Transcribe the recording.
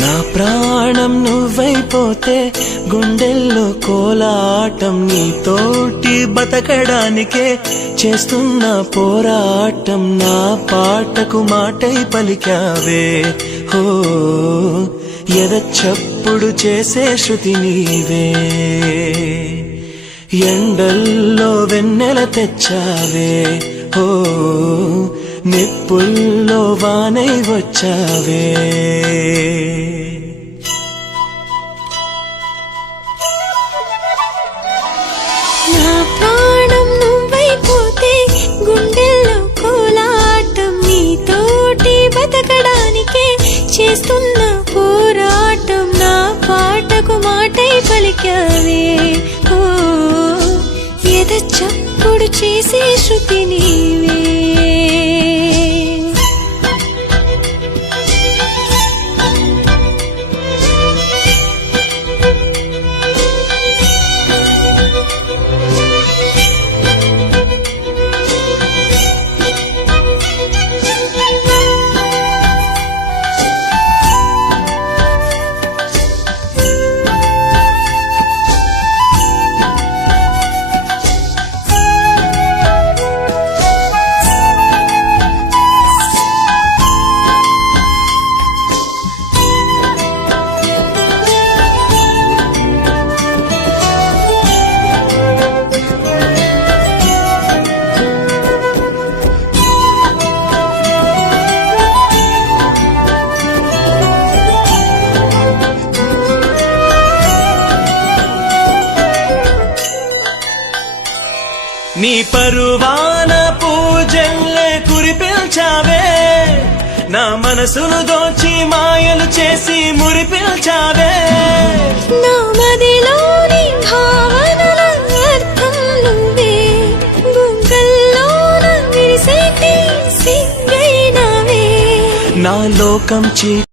నా ప్రాణం నువ్వైపోతే గుండెల్లో కోలాటం, నీతోటి బతకడానికే చేస్తున్న పోరాటం. నా పాటకు మాటై పలికావే హో, ఎద చప్పుడు చేసే శృతి నీవే. ఎండల్లో వెన్నెల తెచ్చావే హో, నిప్పుల్లో వానై వచ్చావే. నా ప్రాణం నువ్వైపోతే గుండెల్లో కోలాటం, నీతోటి బతకడానికే చేస్తున్న పోరాటం. నా పాటకు మాటై పలికావే ఓ, ఎద చప్పుడు చేసే శృతి నీవే. నీ పరువాన పూజల్లే కురిపిల్చావే, నా మనసును దోచి మాయలు చేసి మురిపిల్చావే. నా మదిలోని భావనల అర్థం నువ్వే, బుగ్గల్లోన విరిసేటి సిగ్గైనవే. నా లోకం